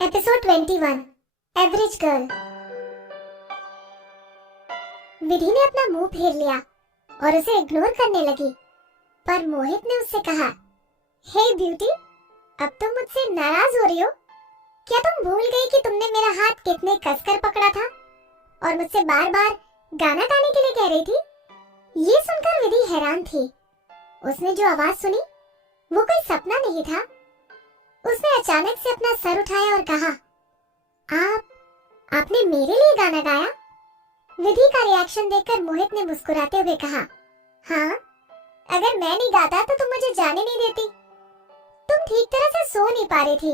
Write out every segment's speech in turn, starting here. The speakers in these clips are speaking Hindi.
Episode 21 average girl. विधि ने अपना मुंह फेर लिया और उसे इग्नोर करने लगी, पर मोहित ने उससे कहा, हे ब्यूटी, अब तुम मुझसे नाराज हो रही हो? क्या तुम भूल गई कि तुमने मेरा हाथ कितने कसकर पकड़ा था और मुझसे बार बार गाना गाने के लिए कह रही थी? ये सुनकर विधि हैरान थी। उसने जो आवाज सुनी वो कोई सपना नहीं था। उसने अचानक से अपना सर उठाया और कहा, आपने मेरे लिए गाना गाया? विधि का रिएक्शन देखकर मोहित ने मुस्कुराते हुए कहा, हाँ, अगर मैं नहीं गाता तो तुम मुझे जाने नहीं देती। तुम ठीक तरह से सो नहीं पा रही थी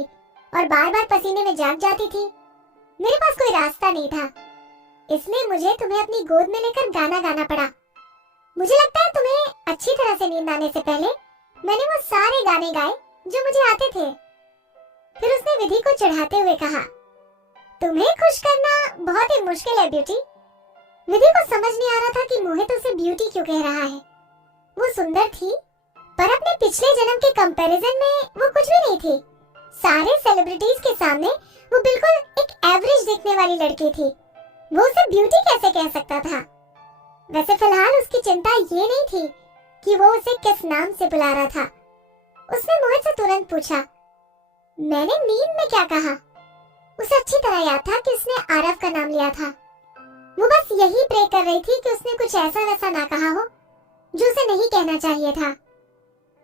और बार बार पसीने में जाग जाती थी। मेरे पास कोई रास्ता नहीं था, इसलिए मुझे तुम्हें अपनी गोद में लेकर गाना गाना पड़ा। मुझे लगता है तुम्हें अच्छी तरह से नींद आने से पहले मैंने वो सारे गाने गाए जो मुझे आते थे। फिर उसने विधि को चढ़ाते हुए कहा, तुम्हें खुश करना बहुत ही मुश्किल है ब्यूटी। विधि को समझ नहीं आ रहा था कि मोहित उसे ब्यूटी क्यों कह रहा है। वो सुंदर थी, पर अपने पिछले जन्म के कंपैरिजन में वो कुछ भी नहीं थी। सारे सेलिब्रिटीज के सामने वो बिल्कुल एक एवरेज दिखने वाली लड़की थी। वो उसे ब्यूटी कैसे कह सकता था? वैसे फिलहाल उसकी चिंता ये नहीं थी कि वो उसे किस नाम से बुला रहा था। उसने मोहित से तुरंत पूछा, मैंने नींद में क्या कहा? उसे अच्छी तरह याद था कि उसने आरव का नाम लिया था। वो बस यही प्रे कर रही थी कि उसने कुछ ऐसा वैसा ना कहा हो जो उसे नहीं कहना चाहिए था।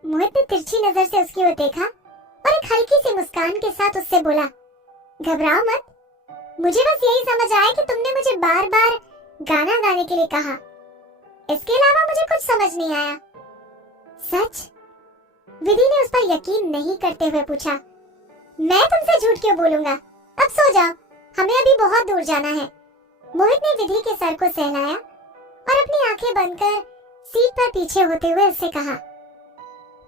मोहित ने तिरछी नजर से उसकी ओर देखा और एक हल्की सी मुस्कान के साथ उससे बोला, घबराओ मत, मुझे बस यही समझ आया कि तुमने मुझे बार बार गाना गाने के लिए कहा। इसके अलावा मुझे कुछ समझ नहीं आया। सच? विधि ने उस पर यकीन नहीं करते हुए पूछा, मैं तुमसे झूठ क्यों बोलूंगा? अब सो जाओ, हमें अभी बहुत दूर जाना है। मोहित ने विधि के सर को सहलाया और अपनी आंखें बंद कर सीट पर पीछे होते हुए उससे कहा।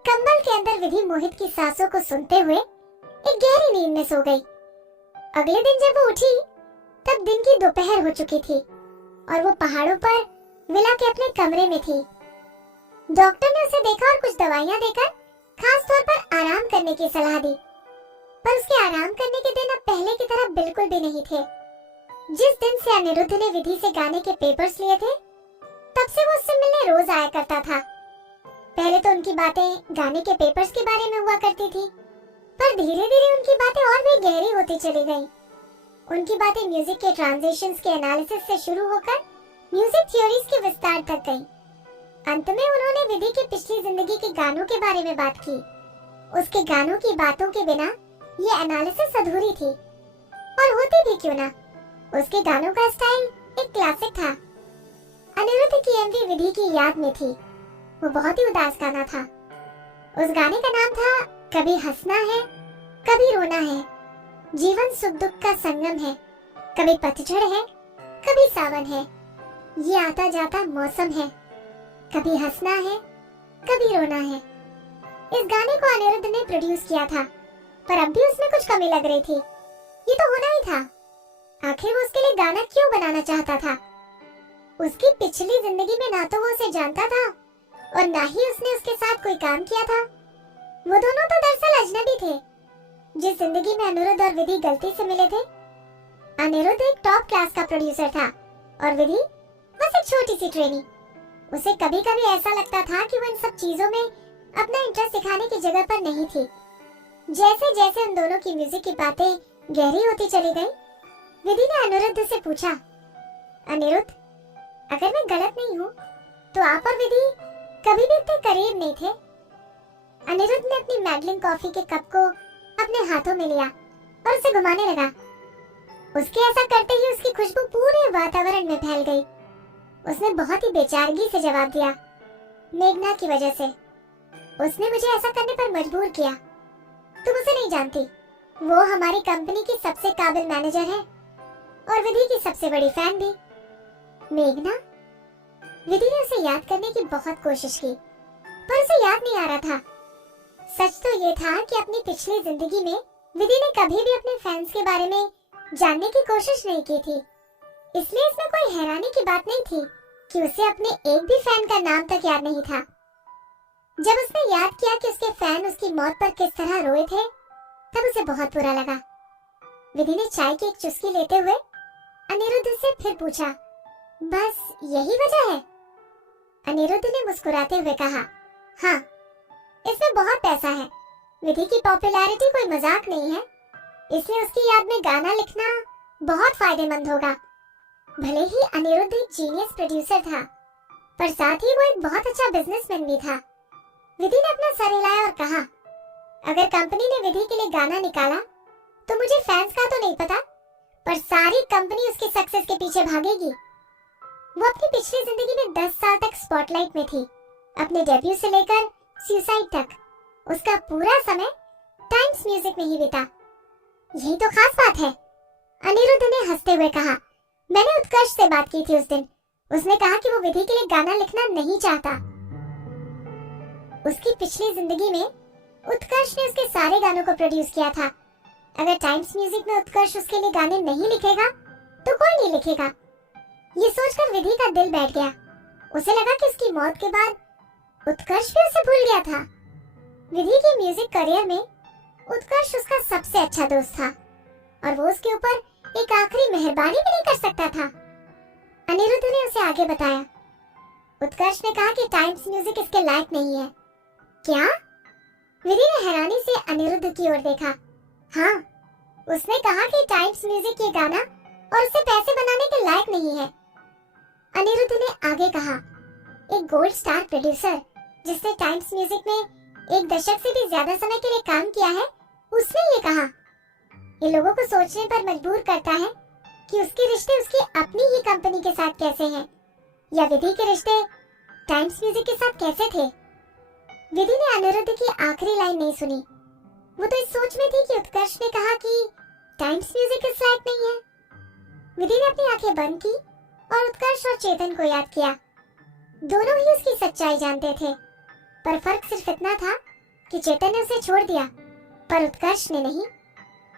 कंबल के अंदर विधि मोहित की सांसों को सुनते हुए एक गहरी नींद में सो गई। अगले दिन जब वो उठी तब दिन की दोपहर हो चुकी थी और वो पहाड़ों पर विला के अपने कमरे में थी। डॉक्टर ने उसे देखा और कुछ दवाइयां देकर खास तौर पर आराम करने की सलाह दी, पर उसके आराम करने के दिन अब पहले की तरह बिल्कुल भी नहीं थे। जिस दिन से अनिरुद्ध ने विधि से गाने के पेपर्स लिए थे, तब से वो उससे मिलने रोज आया करता था। पहले तो उनकी बातें गाने के पेपर्स के बारे में हुआ करती थी, पर धीरे धीरे उनकी बातें और भी गहरी होती चली गईं। उनकी बातें म्यूजिक के ट्रांजिशंस के एनालिसिस से शुरू होकर म्यूजिक थ्योरीज के विस्तार तक गईं। अंत में उन्होंने विधि की पिछली जिंदगी के गानों के बारे में बात की। उसके गानों की बातों के बिना ये एनालिसिस अधूरी थी, और होती भी क्यों ना। उसके गानों का स्टाइल एक क्लासिक था। अनिरुद्ध की एमवी विधि की याद में थी। वो बहुत ही उदास गाना था। उस गाने का नाम था, कभी हंसना है कभी रोना है, जीवन सुख दुख का संगम है, कभी पतझड़ है कभी सावन है, ये आता जाता मौसम है, कभी हंसना है कभी रोना है। इस गाने को अनिरुद्ध ने प्रोड्यूस किया था, पर अब भी उसमें कुछ कमी लग रही थी। ये तो होना ही था। आखिर वो उसके लिए गाना क्यों बनाना चाहता था? उसकी पिछली जिंदगी में ना तो वो उसे जानता था और ना ही उसने उसके साथ कोई काम किया था। वो दोनों तो दरअसल अजनबी थे। जिस जिंदगी में अनिरुद्ध और विधि गलती से मिले थे, अनिरुद्ध एक टॉप क्लास का प्रोड्यूसर था और विधि बस एक छोटी सी ट्रेनी। उसे कभी कभी ऐसा लगता था कि वो इन सब चीजों में अपना इंटरेस्ट दिखाने की जगह पर नहीं थी। जैसे जैसे उन दोनों की म्यूजिक की बातें गहरी होती चली गई, विधि ने अनिरुद्ध से पूछा, अनिरुद्ध, अगर मैं गलत नहीं हूँ तो आप और विधि कभी भी इतने करीब नहीं थे। अनिरुद्ध ने अपनी मैडलिंग कॉफी के कप को अपने हाथों में लिया और उसे घुमाने लगा। उसके ऐसा करते ही उसकी खुशबू पूरे वातावरण में फैल गई। उसने बहुत ही बेचारगी से जवाब दिया, मेघना की वजह से। उसने मुझे ऐसा करने पर मजबूर किया। तुम उसे नहीं जानती, वो हमारी कंपनी की सबसे काबिल मैनेजर है और विधि की सबसे बड़ी फैन भी। मेघना? विधि ने उसे याद करने की बहुत कोशिश की, पर उसे याद नहीं आ रहा था। सच तो ये था कि अपनी पिछली जिंदगी में विधि ने कभी भी अपने फैंस के बारे में जानने की कोशिश नहीं की थी। इसलिए इसमें कोई हैरानी की बात नहीं थी कि उसे अपने एक भी फैन का नाम तक याद नहीं था। जब उसने याद किया कि उसके फैन उसकी मौत पर किस तरह रोए थे, तब उसे बहुत बुरा लगा। विधि ने चाय की एक चुस्की लेते हुए अनिरुद्ध से फिर पूछा, बस यही वजह है? अनिरुद्ध ने मुस्कुराते हुए कहा, हाँ, इसमें बहुत पैसा है। विधि की पॉपुलैरिटी कोई मजाक नहीं है, इसलिए उसकी याद में गाना लिखना बहुत फायदेमंद होगा। भले ही अनिरुद्ध एक जीनियस प्रोड्यूसर था, पर साथ ही वो एक बहुत अच्छा बिजनेसमैन भी था। विधि ने अपना सर हिलाया और कहा, अगर कंपनी ने विधि के लिए गाना निकाला तो मुझे फैंस का तो नहीं पता, पर सारी कंपनी उसकी सक्सेस के पीछे भागेगी। वो अपनी पिछली जिंदगी में 10 साल तक स्पॉटलाइट में थी। अपने डेब्यू से लेकर सुसाइड तक उसका पूरा समय टाइम्स म्यूजिक में ही बीता। यही तो खास बात है, अनिरुद्ध ने हंसते हुए कहा। मैंने उत्कर्ष से बात की थी उस दिन। उसने कहा कि वो विधि के लिए गाना लिखना नहीं चाहता। उसकी पिछली जिंदगी में उत्कर्ष ने उसके सारे गानों को प्रोड्यूस किया था। अगर टाइम्स म्यूजिक में उत्कर्ष उसके लिए गाने नहीं लिखेगा तो कोई नहीं लिखेगा। ये सोचकर विधि का दिल बैठ गया। उसे लगा कि उसकी मौत के बाद उत्कर्ष भी उसे भूल गया था। विधि के म्यूजिक करियर में उत्कर्ष उसका सबसे अच्छा दोस्त था और वो उसके ऊपर एक आखिरी मेहरबानी भी नहीं कर सकता था। अनिरुद्ध ने उसे आगे बताया। उत्कर्ष ने कहा कि टाइम्स म्यूजिक इसके लायक नहीं है। क्या? विधि ने हैरानी से अनिरुद्ध की ओर देखा। हाँ, उसने कहा कि टाइम्स म्यूजिक ये गाना और उसे पैसे बनाने के लायक नहीं है। अनिरुद्ध ने आगे कहा, एक गोल्ड स्टार प्रोड्यूसर जिसने टाइम्स म्यूजिक में 1 दशक से भी ज्यादा समय के लिए काम किया है, उसने ये कहा। ये लोगों को सोचने पर मजबूर करता है कि उसके रिश्ते उसकी अपनी ही कंपनी के साथ कैसे हैं, या विधि के रिश्ते टाइम्स म्यूजिक के साथ कैसे थे। विधि ने अनिरुद्ध की आखिरी लाइन नहीं सुनी। वो तो इस सोच में थी कि उत्कर्ष ने कहा कि टाइम्स म्यूजिक इस लायक नहीं है। विधि ने अपनी आंखें बंद की और उत्कर्ष और चेतन को याद किया। दोनों ही उसकी सच्चाई जानते थे, पर फर्क सिर्फ इतना था कि चेतन ने उसे छोड़ दिया, पर उत्कर्ष ने नहीं।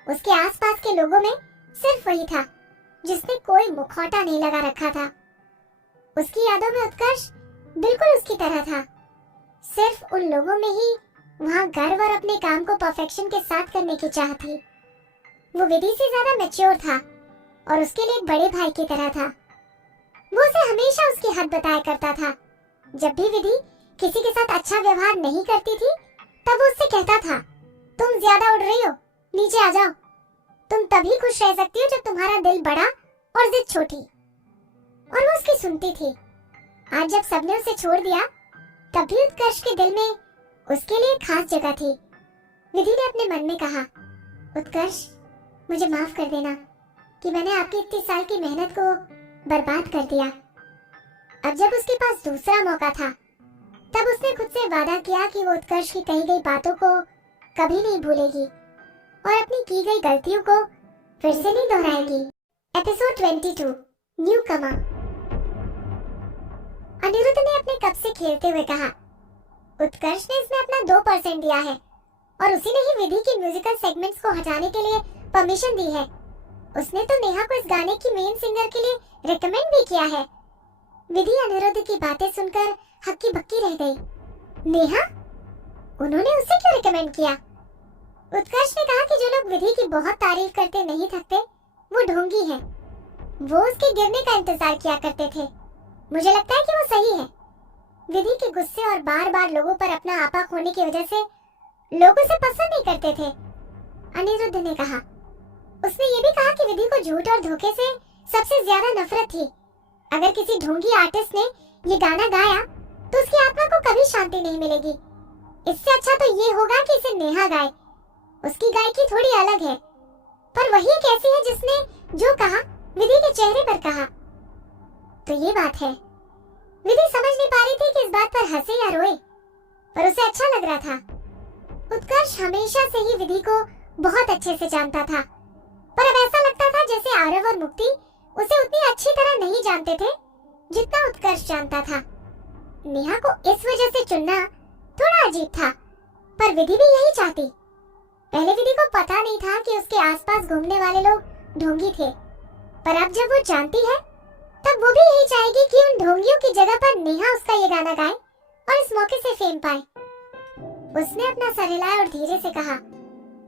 उसके आसपास के लोगों में सिर्फ वही था जिसने कोई मुखौटा नहीं लगा रखा था। उसकी यादों में उत्कर्ष बिल्कुल उसकी तरह था। सिर्फ उन लोगों में ही वहाँ गर्व और अपने काम को परफेक्शन के साथ करने की चाह थी। वो विधि से ज्यादा मैच्योर था और उसके लिए एक बड़े भाई की तरह था। वो उसे हमेशा उसकी हद बताया करता था। जब भी विधि किसी के साथ अच्छा व्यवहार नहीं करती थी, तब वो उससे कहता था, तुम ज्यादा उड़ रही हो, नीचे आ जाओ। तुम तभी खुश रह सकती हो जब तुम्हारा दिल बड़ा और जिद छोटी। और वो उसकी सुनती थी। आज जब सबने उसे छोड़ दिया, तब भी उत्कर्ष के दिल में उसके लिए एक खास जगह थी। विधि ने अपने मन में कहा, उत्कर्ष, मुझे माफ कर देना कि मैंने आपकी इतनी साल की मेहनत को बर्बाद कर दिया। अब जब उसके पास दूसरा मौका था, तब उसने खुद से वादा किया कि वो उत्कर्ष की कही गई बातों को कभी नहीं भूलेगी और अपनी की गई गलतियों को फिर से नहीं दोहराएगी। एपिसोड 22, न्यू कमर। अनिरुद्ध ने अपने कप से खेलते हुए कहा, उत्कर्ष ने इसमें अपना 2% दिया है और उसी ने ही विधि की म्यूजिकल सेगमेंट्स को हटाने के लिए परमिशन दी है। उसने तो नेहा को इस गाने की मेन सिंगर के लिए रिकमेंड भी किया है। विधि अनिरुद्ध की बातें सुनकर हक्की बक्की रह गई। नेहा? उन्होंने उसे क्यों रिकमेंड किया? उत्कर्ष ने कहा कि जो लोग विधि की बहुत तारीफ करते नहीं थकते, वो ढोंगी हैं। वो उसके गिरने का इंतजार किया करते थे। मुझे लगता है कि वो सही है। विधि के गुस्से और बार बार लोगों पर अपना आपा खोने की वजह से लोग उसे पसंद नहीं करते थे, अनिरुद्ध ने कहा। उसने ये भी कहा कि विधि को झूठ और धोखे से सबसे ज्यादा नफरत थी। अगर किसी ढोंगी आर्टिस्ट ने ये गाना गाया तो उसकी आत्मा को कभी शांति नहीं मिलेगी। इससे अच्छा तो ये होगा कि इसे नेहा गाए। उसकी गायकी थोड़ी अलग है, पर वही एक ऐसी है जिसने जो कहा विधि के चेहरे पर कहा। तो ये बात है। विधि समझ नहीं पा रही थी कि इस बात पर हंसे या रोए, पर उसे अच्छा लग रहा था। उत्कर्ष हमेशा से ही विधि को बहुत अच्छे से जानता था, पर अब ऐसा लगता था जैसे आरव और मुक्ति उसे उतनी अच्छी तरह नहीं जानते थे जितना उत्कर्ष जानता था। नेहा को इस वजह से चुनना थोड़ा अजीब था, पर विधि भी यही चाहती। पहले विधि को पता नहीं था कि उसके आसपास घूमने वाले लोग ढोंगी थे, पर अब जब वो जानती है, तब वो भी यही चाहेगी कि उन ढोंगियों की जगह पर नेहा उसका ये गाना गाए और इस मौके से फेम पाए। उसने अपना सर हिलाया और धीरे से कहा,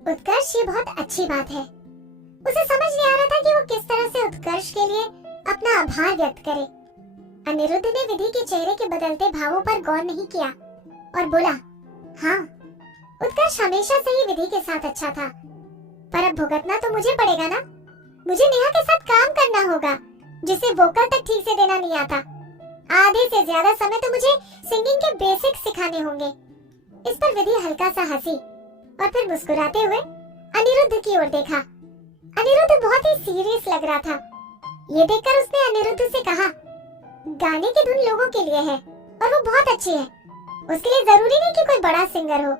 उत्कर्ष, ये बहुत अच्छी बात है। उसे समझ नहीं आ रहा था कि वो किस तरह से उत्कर्ष के लिए अपना आभार व्यक्त करे। अनिरुद्ध ने विधि के चेहरे के बदलते भावों पर गौर नहीं किया और बोला, हाँ, उत्कर्ष हमेशा से ही विधि के साथ अच्छा था, पर अब भुगतना तो मुझे पड़ेगा ना। मुझे नेहा के साथ काम करना होगा, जिसे वोकल तक ठीक से देना नहीं आता। आधे से ज्यादा समय तो मुझे सिंगिंग के बेसिक्स सिखाने होंगे। इस पर विधि हल्का सा हंसी और फिर मुस्कुराते हुए अनिरुद्ध की ओर देखा। अनिरुद्ध बहुत ही सीरियस लग रहा था। ये देखकर उसने अनिरुद्ध से कहा, गाने की धुन लोगों के लिए है और वो बहुत अच्छी है। उसके लिए जरूरी नहीं कि कोई बड़ा सिंगर हो।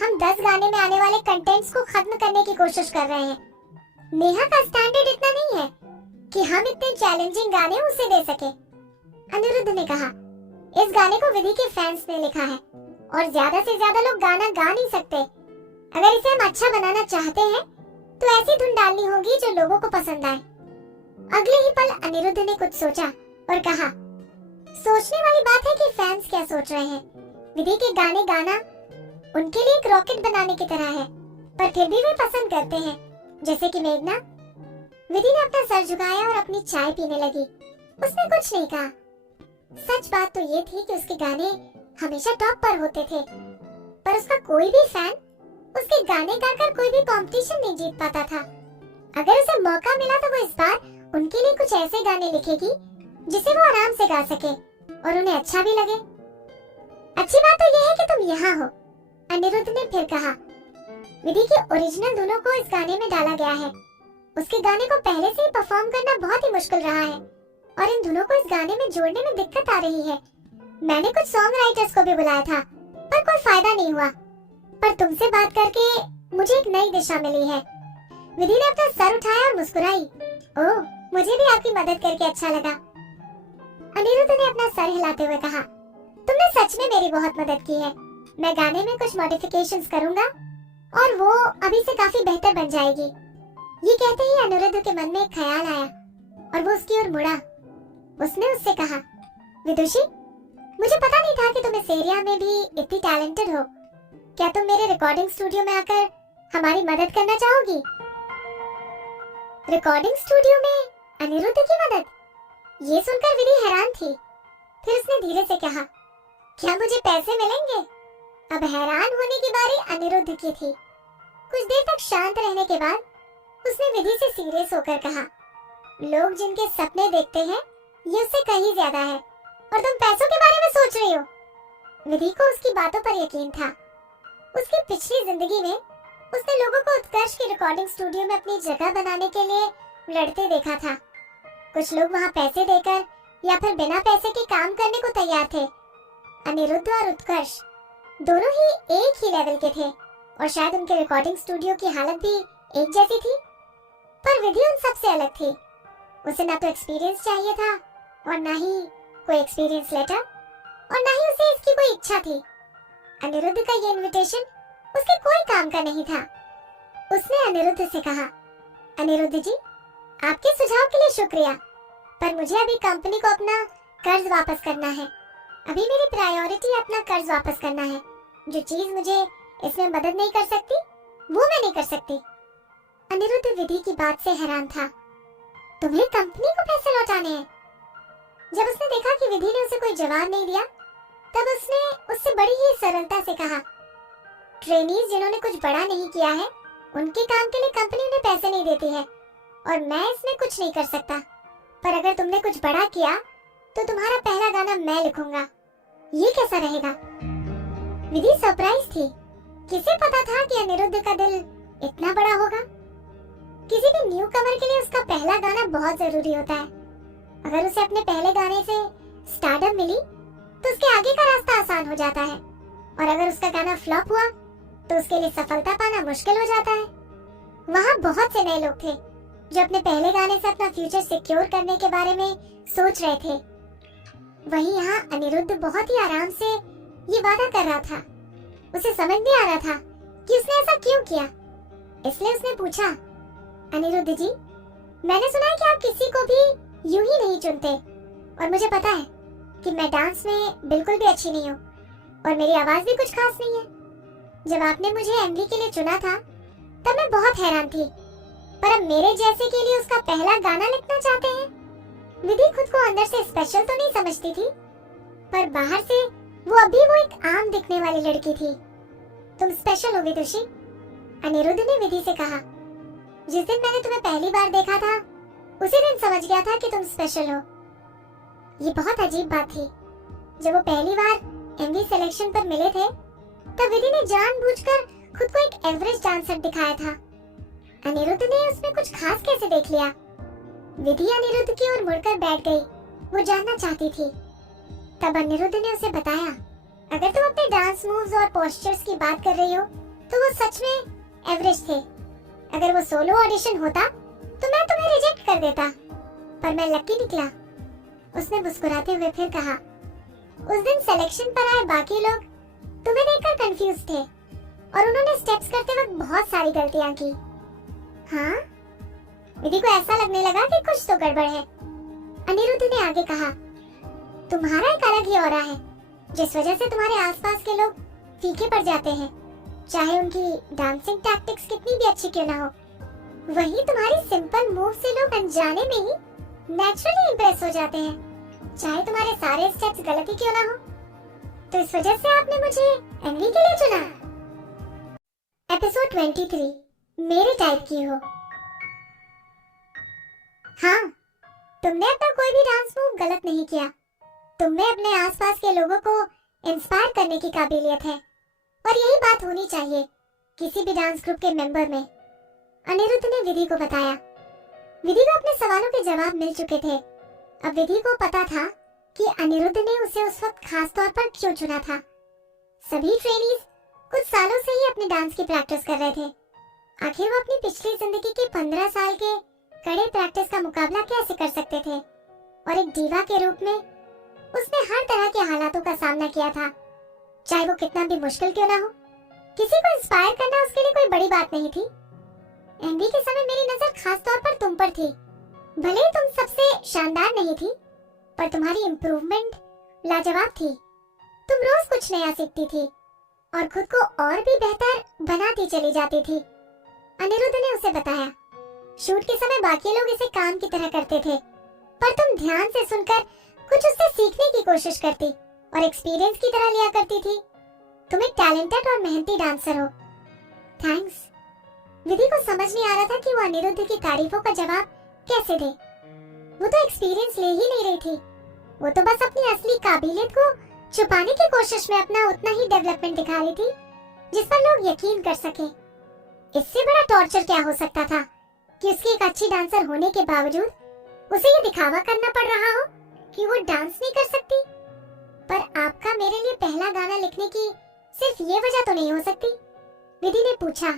हम 10 गाने में आने वाले कंटेंट्स को खत्म करने की कोशिश कर रहे हैं। नेहा का स्टैंडर्ड इतना नहीं है कि हम इतने चैलेंजिंग गाने उसे दे सके। अनिरुद्ध ने कहा, इस गाने को विधि के फैंस ने लिखा है और ज्यादा से ज्यादा लोग गाना गा नहीं सकते। अगर इसे हम अच्छा बनाना चाहते हैं तो ऐसी धुन डालनी होगी जो लोगों को पसंद आए। अगले ही पल अनिरुद्ध ने कुछ सोचा और कहा, सोचने वाली बात है कि फैंस क्या सोच रहे हैं। विधि के गाने गाना उनके लिए एक रॉकेट बनाने की तरह है, पर फिर भी वे पसंद करते हैं, जैसे कि मेघना। विधि ने अपना सर झुकाया और अपनी चाय पीने लगी। उसने कुछ नहीं कहा। सच बात तो ये थी कि उसके गाने हमेशा टॉप पर होते थे, पर उसका कोई भी फैन उसके गाने गाकर कोई भी कंपटीशन नहीं जीत पाता था। अगर उसे मौका मिला तो वो इस बार उनके लिए कुछ ऐसे गाने लिखेगी जिसे वो आराम से गा सके और उन्हें अच्छा भी लगे। अच्छी बात तो यह है कि तुम यहाँ हो, अनिरुद्ध ने फिर कहा। विधि की ओरिजिनल धुनों को इस गाने में डाला गया है। उसके गाने को पहले से ही परफॉर्म करना बहुत ही मुश्किल रहा है और इन धुनों को इस गाने में जोड़ने में दिक्कत आ रही है। मैंने कुछ सॉन्ग राइटर्स को भी बुलाया था, पर कोई फायदा नहीं हुआ। पर तुमसे बात करके मुझे एक नई दिशा मिली है। विधि ने अपना सर उठाया और मुस्कुराई। ओह, मुझे भी आपकी मदद करके अच्छा लगा। अनिरुद्ध ने अपना सर हिलाते हुए कहा, तुमने सच में मेरी बहुत मदद की है। मैं गाने में कुछ मॉडिफिकेशंस करूंगा और वो अभी से काफी बेहतर बन जाएगी। ये कहते ही अनिरुद्ध के मन में एक ख्याल आया और वो उसकी ओर मुड़ा। उसने उससे कहा, विदुषी, मुझे पता नहीं था कि तुम इस एरिया में भी इतनी टैलेंटेड हो। क्या तुम मेरे रिकॉर्डिंग स्टूडियो में आकर हमारी मदद करना चाहोगी? रिकॉर्डिंग स्टूडियो में अनिरुद्ध की मदद? ये सुनकर विधि हैरान थी। फिर उसने धीरे से कहा, क्या मुझे पैसे मिलेंगे? अब हैरान होने की बारी अनिरुद्ध की थी। कुछ देर तक शांत रहने के बाद उसने विधि से सीरियस होकर कहा, लोग जिनके सपने देखते हैं ये उससे कहीं ज्यादा है और तुम पैसों के बारे में सोच रही हो। विधि को उसकी बातों पर यकीन था। उसकी पिछली जिंदगी में उसने लोगों को उत्कर्ष की रिकॉर्डिंग स्टूडियो में अपनी जगह बनाने के लिए लड़ते देखा था। कुछ लोग वहां पैसे देकर या फिर बिना पैसे के काम करने को तैयार थे। अनिरुद्ध और उत्कर्ष दोनों ही एक ही लेवल के थे और शायद उनके रिकॉर्डिंग स्टूडियो की हालत भी एक जैसी थी। पर विधि उन सबसे अलग थी। उसे ना तो एक्सपीरियंस चाहिए था और ना ही कोई एक्सपीरियंस लेटर और ना ही उसे इसकी कोई इच्छा थी। अनिरुद्ध का ये इनविटेशन उसके कोई काम का नहीं था। उसने अनिरुद्ध से कहा, अनिरुद्ध जी, आपके सुझाव के लिए शुक्रिया, पर मुझे अभी कंपनी को अपना कर्ज वापस करना है। अभी मेरी प्रायोरिटी अपना कर्ज वापस करना है। जो चीज मुझे इसमें मदद नहीं कर सकती वो मैं नहीं कर सकती। अनिरुद्ध विधि की बात से हैरान था। तुम्हें कंपनी को पैसे लौटाने हैं? जब उसने देखा कि विधि ने उसे कोई जवाब नहीं दिया, तब उसने उससे बड़ी ही सरलता से कहा, ट्रेनीज जिन्होंने कुछ बड़ा नहीं किया है उनके काम के लिए कंपनी उन्हें पैसे नहीं देती है और मैं इसमें कुछ नहीं कर सकता। पर अगर तुमने कुछ बड़ा किया तो तुम्हारा पहला गाना मैं लिखूंगा। ये कैसा रहेगा? विधि सरप्राइज थी। किसे पता था कि अनिरुद्ध का दिल इतना बड़ा होगा? किसी भी न्यू कमर के लिए उसका पहला गाना बहुत जरूरी होता है। अगर उसे अपने पहले गाने से स्टारडम मिली तो उसके आगे का रास्ता आसान हो जाता है और अगर उसका गाना फ्लॉप हुआ तो उसके लिए सफलता पाना मुश्किल हो जाता है। वहाँ बहुत से नए लोग थे जो अपने पहले गाने से अपना फ्यूचर सिक्योर करने के बारे में सोच रहे थे। वहीं यहाँ अनिरुद्ध बहुत ही आराम से ये वादा कर रहा था। उसे समझ नहीं आ रहा था कि उसने ऐसा क्यों किया। इसलिए उसने पूछा, अनिरुद्ध जी, मैंने सुना है कि आप किसी को भी यूं ही नहीं चुनते और मुझे पता है कि मैं डांस में बिल्कुल भी अच्छी नहीं हूँ और मेरी आवाज भी कुछ खास नहीं है। जब आपने मुझे एमवी के लिए चुना था तब मैं बहुत हैरान थी। पर अब मेरे जैसे के लिए उसका पहला गाना लिखना चाहते हैं। विधि खुद को अंदर से स्पेशल तो नहीं समझती थी, पर बाहर से वो अभी वो एक आम दिखने वाली लड़की थी। तुम स्पेशल हो विदुषी, अनिरुद्ध ने विधि से कहा। जिस दिन मैंने तुम्हें पहली बार देखा था उसी दिन समझ गया था कि तुम स्पेशल हो। ये बहुत अजीब बात थी। जब वो पहली बार एमवी सिलेक्शन पर मिले थे तब विधि ने जानबूझकर खुद को एक एवरेज डांसर दिखाया था। अनिरुद्ध ने उसमें कुछ खास कैसे देख लिया? विधि अनिरुद्ध की ओर मुड़कर बैठ गई। वो जानना चाहती थी। तब अनिरुद्ध ने उसे बताया, अगर तुम अपने डांस मूव्स और पोस्चर्स की बात कर रही हो तो वो सच में एवरेज थे। अगर वो सोलो ऑडिशन होता तो मैं तुम्हें रिजेक्ट कर देता, पर मैं लकी निकला। उसने मुस्कुराते हुए फिर कहा, उस दिन सिलेक्शन पर आए बाकी लोग तुम्हें देखकर कंफ्यूज थे और उन्होंने स्टेप्स करते वक्त बहुत सारी गलतियां की। हाँ? विधि को ऐसा लगने लगा कि कुछ तो गड़बड़ है। अनिरुद्ध ने आगे कहा, तुम्हारा एक अलग ही ऑरा है जिस वजह से तुम्हारे आसपास के लोग फीके पड़ जाते हैं, चाहे उनकी डांसिंग टैक्टिक्स कितनी भी अच्छी क्यों ना हो। वहीं तुम्हारी सिंपल मूव से लोग अनजाने में ही नेचुरली इंप्रेस हो जाते हैं, चाहे तुम्हारे सारे स्टेप्स गलत ही क्यों ना हो। तो इस वजह से आपने मुझे एमवी के लिए चुना। एपिसोड 23, मेरे टाइप की हो। हाँ, तुमने अपना कोई भी डांस मूव गलत नहीं किया। तुम में अपने आसपास के लोगों को इंस्पायर करने की काबिलियत है और यही बात होनी चाहिए किसी भी डांस ग्रुप के मेंबर में, अनिरुद्ध ने विधि को बताया। विधि को अपने सवालों के जवाब मिल चुके थे। अब विधि को पता था कि अनिरुद्ध ने उसे उस वक्त खास तौर पर क्यों चुना था। सभी ट्रेनीज कुछ सालों से ही अपने डांस की प्रैक्टिस कर रहे थे। आखिर वो अपनी पिछली जिंदगी के 15 साल के कड़े प्रैक्टिस का मुकाबला कैसे कर सकते थे? और एक डीवा के रूप में उसने हर तरह के हालातों का सामना किया था, चाहे वो कितना भी मुश्किल क्यों ना हो। किसी को इंस्पायर करना उसके लिए कोई बड़ी बात नहीं थी। एमवी के समय मेरी नजर खास तौर पर तुम पर थी। भले ही तुम सबसे शानदार नहीं थी, पर तुम्हारी इम्प्रूवमेंट लाजवाब थी। तुम रोज कुछ नया सीखती थी और खुद को और भी बेहतर बनाती चली जाती थी, अनिरुद्ध ने उसे बताया। शूट के समय बाकी लोग इसे काम की तरह करते थे, पर तुम ध्यान से सुनकर कुछ उससे सीखने की कोशिश करती और एक्सपीरियंस की तरह लिया करती थी। तुम एक टैलेंटेड और मेहनती डांसर हो। थैंक्स। विधि को समझ नहीं आ रहा था कि वो अनिरुद्ध की तारीफों का जवाब कैसे दे। वो तो एक्सपीरियंस ले ही नहीं रही थी। वो तो बस अपनी असली काबिलियत को छुपाने की कोशिश में अपना उतना ही डेवलपमेंट दिखा रही थी जिस पर लोग यकीन कर सके। इससे बड़ा टॉर्चर क्या हो सकता था कि उसकी एक अच्छी डांसर होने के बावजूद उसे ये दिखावा करना पड़ रहा हो कि वो डांस नहीं कर सकती। पर आपका मेरे लिए पहला गाना लिखने की सिर्फ ये वजह तो नहीं हो सकती? विधि ने पूछा।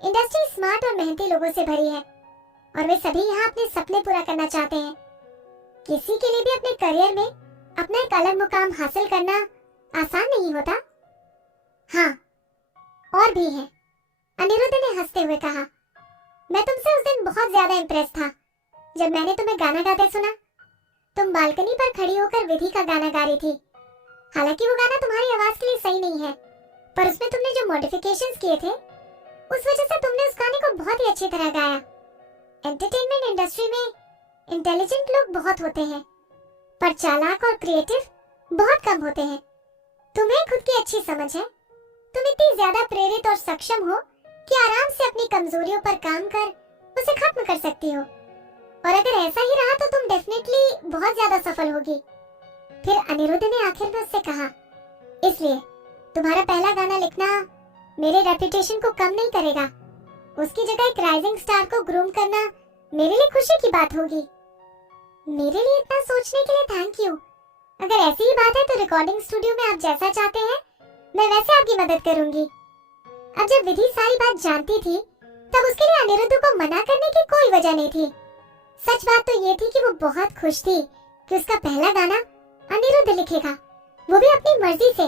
इंडस्ट्री स्मार्ट और मेहनती लोगों से भरी है और वे सभी यहाँ अपने सपने पूरा करना चाहते हैं। किसी के लिए भी अपने करियर में अपना एक अलग मुकाम हासिल करना आसान नहीं होता। हाँ, और भी है, अनिरुद्ध ने हंसते हुए कहा। मैं तुमसे उस दिन बहुत ज्यादा इम्प्रेस था जब मैंने तुम्हें गाना गाते सुना। तुम बालकनी पर खड़ी होकर विधि का गाना गा रही थी। हालांकि वो गाना तुम्हारी आवाज के लिए सही नहीं है, पर उसमें तुमने जो मॉडिफिकेशंस किए थे उस वजह से तुमने उस गाने को बहुत ही अच्छी तरह गाया। एंटरटेनमेंट इंडस्ट्री में इंटेलिजेंट लोग बहुत होते हैं, पर चालाक और क्रिएटिव बहुत कम होते हैं। तुम्हें खुद की अच्छी समझ है। तुम इतनी ज्यादा प्रेरित और सक्षम हो कि आराम से अपनी कमजोरियों पर काम कर उसे खत्म कर सकती हो। और अगर ऐसा ही रहा तो तुम डेफिनेटली बहुत ज्यादा सफल होगी। फिर अनिरुद्ध ने आखिर में उससे कहा, इसलिए तुम्हारा पहला गाना लिखना मेरे रेपुटेशन को कम नहीं करेगा। उसकी जगह एक राइजिंग स्टार को ग्रूम करना मेरे लिए खुशी की बात होगी। मेरे लिए इतना सोचने के लिए थैंक यू। अगर ऐसी ही बात है तो रिकॉर्डिंग स्टूडियो में आप जैसा चाहते हैं मैं वैसे आपकी मदद करूंगी। अब जब विधि सारी बात जानती थी तब उसके लिए अनिरुद्ध को मना करने की कोई वजह नहीं थी। सच बात तो ये थी कि वो बहुत खुश थी कि उसका पहला गाना अनिरुद्ध लिखेगा, वो भी अपनी मर्जी से।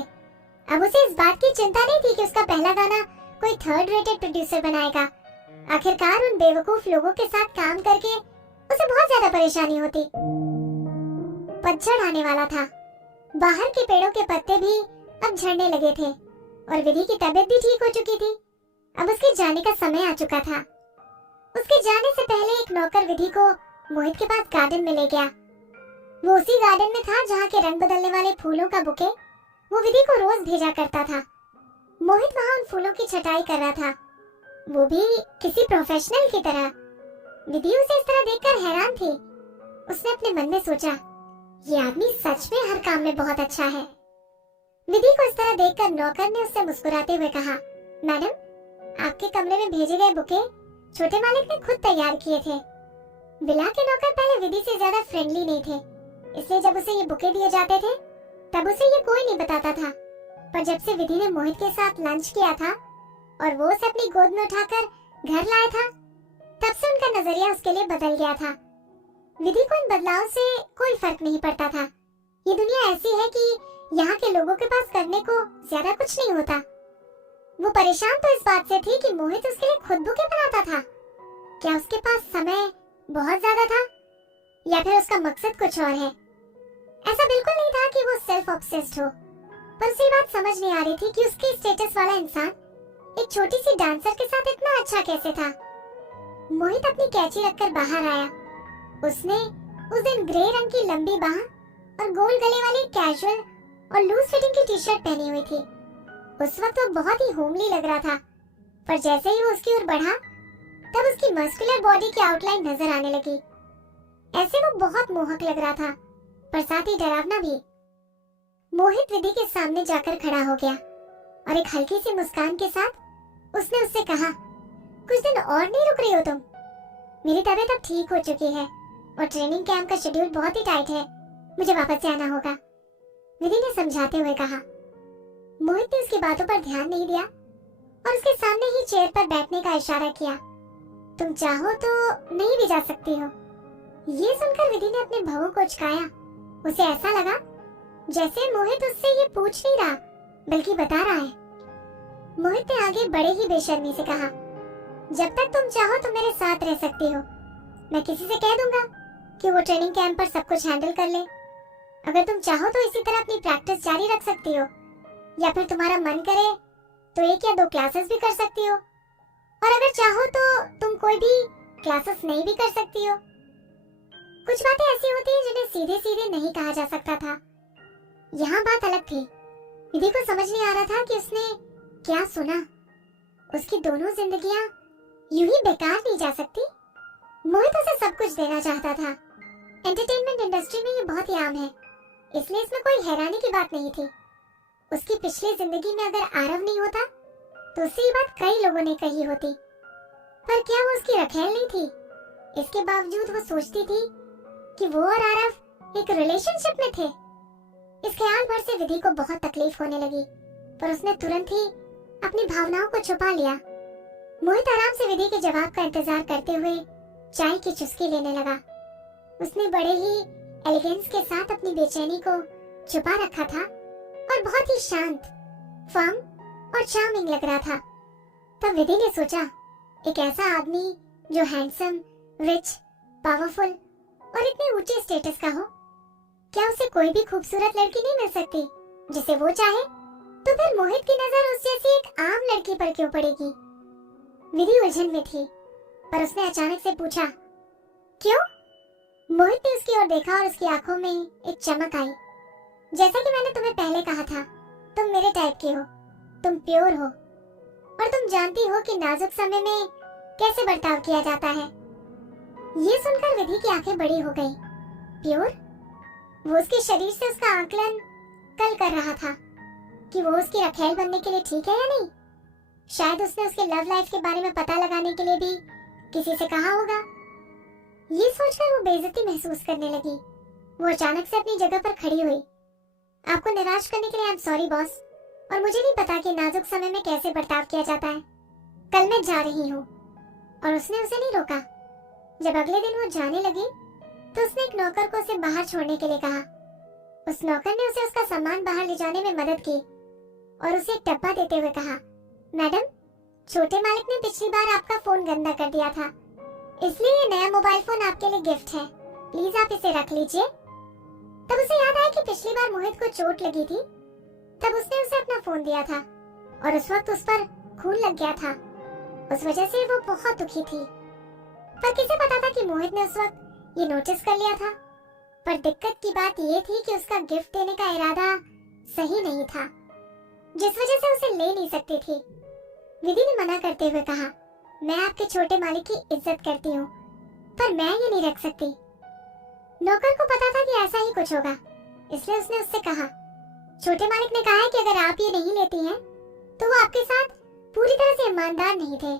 अब उसे इस बात की चिंता नहीं थी कि उसका पहला गाना कोई थर्ड रेटेड प्रोड्यूसर बनाएगा। आखिरकार उन बेवकूफ लोगों के साथ काम करके उसे बहुत ज्यादा परेशानी होती। पतझड़ आने वाला था। बाहर के पेड़ों के पत्ते भी अब झड़ने लगे थे और विधि की तबीयत भी ठीक हो चुकी थी। अब उसके जाने का समय आ चुका था। उसके जाने से पहले एक नौकर विधि को मोहित के पास गार्डन में ले गया। वो उसी गार्डन में था जहाँ के रंग बदलने वाले फूलों का बुके वो विधि को रोज भेजा करता था। मोहित वहाँ उन फूलों की छटाई कर रहा था, वो भी किसी प्रोफेशनल की तरह। विधि उसे इस तरह देखकर हैरान थी। उसने अपने मन में सोचा, ये आदमी सच में हर काम में बहुत अच्छा है। विधि को इस तरह देखकर नौकर ने उससे मुस्कुराते हुए कहा, मैडम, आपके कमरे में भेजे गए बुके छोटे मालिक ने खुद तैयार किए थे। विला के नौकर पहले विधि से ज्यादा फ्रेंडली नहीं थे, इसलिए जब उसे ये बुके दिए जाते थे तब उसे ये कोई नहीं बताता था। पर जब से विधि ने मोहित के साथ लंच किया था और वो उसे अपनी गोद में उठाकर घर लाया था, तब से उनका नजरिया उसके लिए बदल गया था। विधि को इन बदलाव से कोई फर्क नहीं पड़ता था। ये दुनिया ऐसी है कि यहाँ के लोगों के पास करने को ज्यादा कुछ नहीं होता। वो परेशान तो इस बात से थी कि मोहित उसके लिए खुद बुके बनाता था। क्या उसके पास समय बहुत ज्यादा था या फिर उसका मकसद कुछ और है? ऐसा बिल्कुल नहीं था कि वो सेल्फ ऑब्सेस्ड हो, पर उसे बात समझ नहीं आ रही थी कि उसके स्टेटस वाला इंसान एक छोटी सी डांसर के साथ इतना अच्छा कैसे था। मोहित अपनी कैंची रखकर बाहर आया। उसने उस दिन ग्रे रंग की लंबी बाह और गोल गले वाली कैजुअल और लूज फिटिंग की टी शर्ट पहनी हुई थी। उस वक्त वो बहुत ही होमली लग रहा था, पर जैसे ही वो उसकी ओर बढ़ा तब उसकी मस्कुलर बॉडी की आउटलाइन नजर आने लगी। ऐसे वो बहुत मोहक लग रहा था, पर साथ ही डरावना भी। मोहित विधि के सामने जाकर खड़ा हो गया और एक हल्की सी मुस्कान के साथ उसने उससे कहा, कुछ दिन और नहीं रुक रही हो तुम? मेरी तबीयत अब ठीक हो चुकी है और ट्रेनिंग कैंप का शेड्यूल बहुत ही टाइट है, मुझे वापस जाना होगा, विधि ने समझाते हुए कहा। मोहित ने उसकी बातों पर ध्यान नहीं दिया और उसके सामने ही चेयर पर बैठने का इशारा किया। तुम चाहो तो नहीं भी जा सकती हो। ये सुनकर विधि ने अपने भवों को उचकाया। उसे ऐसा लगा जैसे मोहित उससे ये पूछ नहीं रहा बल्कि बता रहा है। मोहित ने आगे बड़े ही बेशर्मी से कहा, जब तक तुम चाहो तो मेरे साथ रह सकती हो। मैं किसी से कह दूंगा कि वो ट्रेनिंग कैंप पर सब कुछ हैंडल कर ले। अगर तुम चाहो तो इसी तरह अपनी प्रैक्टिस जारी रख सकती हो, या फिर तुम्हारा मन करे तो 1 या 2 क्लासेस भी कर सकती हो, और अगर चाहो तो तुम कोई भी क्लासेस नहीं भी कर सकती हो। कुछ बातें ऐसी होती हैं जिन्हें सीधे सीधे नहीं कहा जा सकता था। यहाँ बात अलग थी। विधि को समझ नहीं आ रहा था कि उसने क्या सुना। उसकी दोनों जिंदगियां यूं ही बेकार नहीं जा सकती। मोहित उसे सब कुछ देना चाहता था। एंटरटेनमेंट इंडस्ट्री में ये बहुत ही आम है, इसलिए इसमें कोई हैरानी की बात नहीं थी। उसकी पिछली जिंदगी में अगर आरव नहीं होता तो उससे ये बात कई लोगों ने कही होती, पर क्या वो उसकी रखेल नहीं थी? इसके बावजूद वो सोचती थी कि वो और आरव एक रिलेशनशिप में थे। इस ख्याल भर से विधि को बहुत तकलीफ होने लगी, पर उसने तुरंत ही अपनी भावनाओं को छुपा लिया। मोहित आराम से विधि के जवाब का इंतजार करते हुए चाय की चुस्की लेने लगा। उसने बड़े ही एलिगेंस के साथ अपनी बेचैनी को छुपा रखा था और बहुत ही शांत, फर्म और चार्मिंग लग रहा था। तब विधि ने सोचा, एक ऐसा आदमी जो हैंडसम, रिच, पावरफुल और इतने ऊंचे स्टेटस का हो, क्या उसे कोई भी खूबसूरत लड़की नहीं मिल सकती जिसे वो चाहे? तो फिर मोहित की नजर उस जैसी एक आम लड़की पर क्यों पड़ेगी? विधि उलझन में थी, पर उसने अचानक से पूछा, क्यों? मोहित ने उसकी ओर देखा और उसकी आंखों में एक चमक आई। जैसा कि मैंने तुम्हें पहले कहा था, तुम मेरे टाइप की हो, तुम प्योर हो और तुम जानती हो कि नाजुक समय में कैसे बर्ताव किया जाता है। ये सुनकर विधि की आंखें बड़ी हो गईं। प्योर? वो उसके शरीर से उसका आकलन कल कर रहा था कि वो उसकी रखेल बनने के लिए ठीक है या नहीं। शायद उसने उसके लव लाइफ के बारे में पता लगाने के लिए भी किसी से कहा होगा। ये सोचकर वो बेइज्जती महसूस करने लगी। वो अचानक से अपनी जगह पर खड़ी हुई। आपको निराश करने के लिए आई एम सॉरी बॉस, और मुझे नहीं पता कि नाजुक समय में कैसे बर्ताव किया जाता है। कल मैं जा रही हूँ। और उसने उसे नहीं रोका। जब अगले दिन वो जाने लगी तो उसने एक नौकर को उसे बाहर छोड़ने के लिए कहा। उस नौकर ने उसे उसका सामान बाहर ले जाने में मदद की और उसे एक डब्बा देते हुए कहा, मैडम, छोटे मालिक ने पिछली बार आपका फोन गंदा कर दिया था, इसलिए ये नया मोबाइल फोन आपके लिए गिफ्ट है, प्लीज आप इसे रख लीजिए। तब उसे याद आया कि पिछली बार मोहित को चोट लगी थी, तब उसने उसे अपना फोन दिया था और उस वक्त उस पर खून लग गया था। उस वजह से वो बहुत दुखी थी। पर किसे पता था कि मोहित ने उस वक्त ये नोटिस कर लिया था। पर दिक्कत की बात ये थी कि उसका गिफ्ट देने का इरादा सही नहीं था, जिस वजह से उसे ले नहीं सकती थी। विधि ने मना करते हुए कहा, मैं आपके छोटे मालिक की इज्जत करती हूँ, पर मैं ये नहीं रख सकती। नौकर को पता था कि ऐसा ही कुछ होगा, इसलिए उसने उससे कहा, छोटे मालिक ने कहा है कि अगर आप ये नहीं लेती हैं, तो वो आपके साथ पूरी तरह से ईमानदार नहीं थे,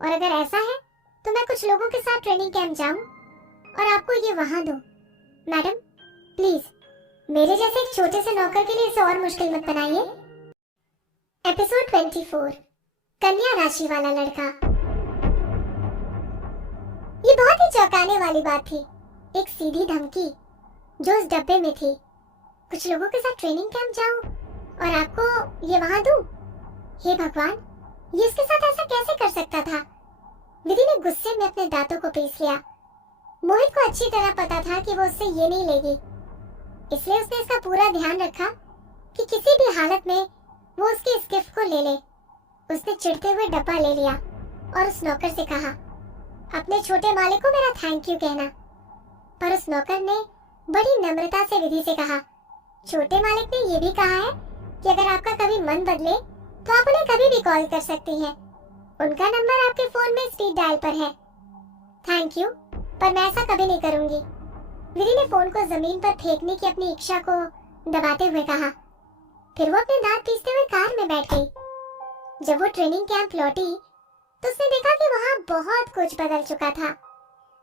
और अगर ऐसा है तो मैं कुछ लोगों के साथ ट्रेनिंग कैंप जाऊं और आपको ये वहां दूं। मैडम प्लीज, मेरे जैसे एक छोटे से नौकर के लिए इसे और मुश्किल मत बनाइए। एपिसोड 24, कन्या राशि वाला लड़का। ये बहुत ही चौंकाने वाली बात थी, एक सीधी धमकी जो उस डब्बे में थी। कुछ लोगों के साथ ट्रेनिंग कैंप जाऊं और आपको ये वहां दूं। हे भगवान, ये इसके साथ ऐसा कैसे कर सकता था। विधि ने गुस्से में अपने दांतों को पीस लिया। मोहित को अच्छी तरह पता था कि वो उससे ये नहीं लेगी, इसलिए उसने इसका पूरा ध्यान रखा कि किसी भी हालत में वो उसके इस गिफ्ट को ले ले। उसने चिढ़ते हुए डब्बा ले लिया और उस नौकर से कहा, अपने छोटे मालिक को मेरा थैंक यू कहना। पर उस नौकर ने बड़ी नम्रता से विधि से कहा, छोटे मालिक ने ये भी कहा है कि अगर आपका कभी मन बदले तो आप उन्हें कभी भी कॉल कर सकती हैं। उनका नंबर आपके फोन में स्पीड डायल पर है। थैंक यू, पर मैं ऐसा कभी नहीं करूंगी। विधि ने फोन को जमीन पर फेंकने की अपनी इच्छा को दबाते हुए कहा। फिर वो अपने दांत पीसते हुए कार में बैठ गई। जब वो ट्रेनिंग कैंप लौटी तो उसने देखा कि वहां बहुत कुछ बदल चुका था।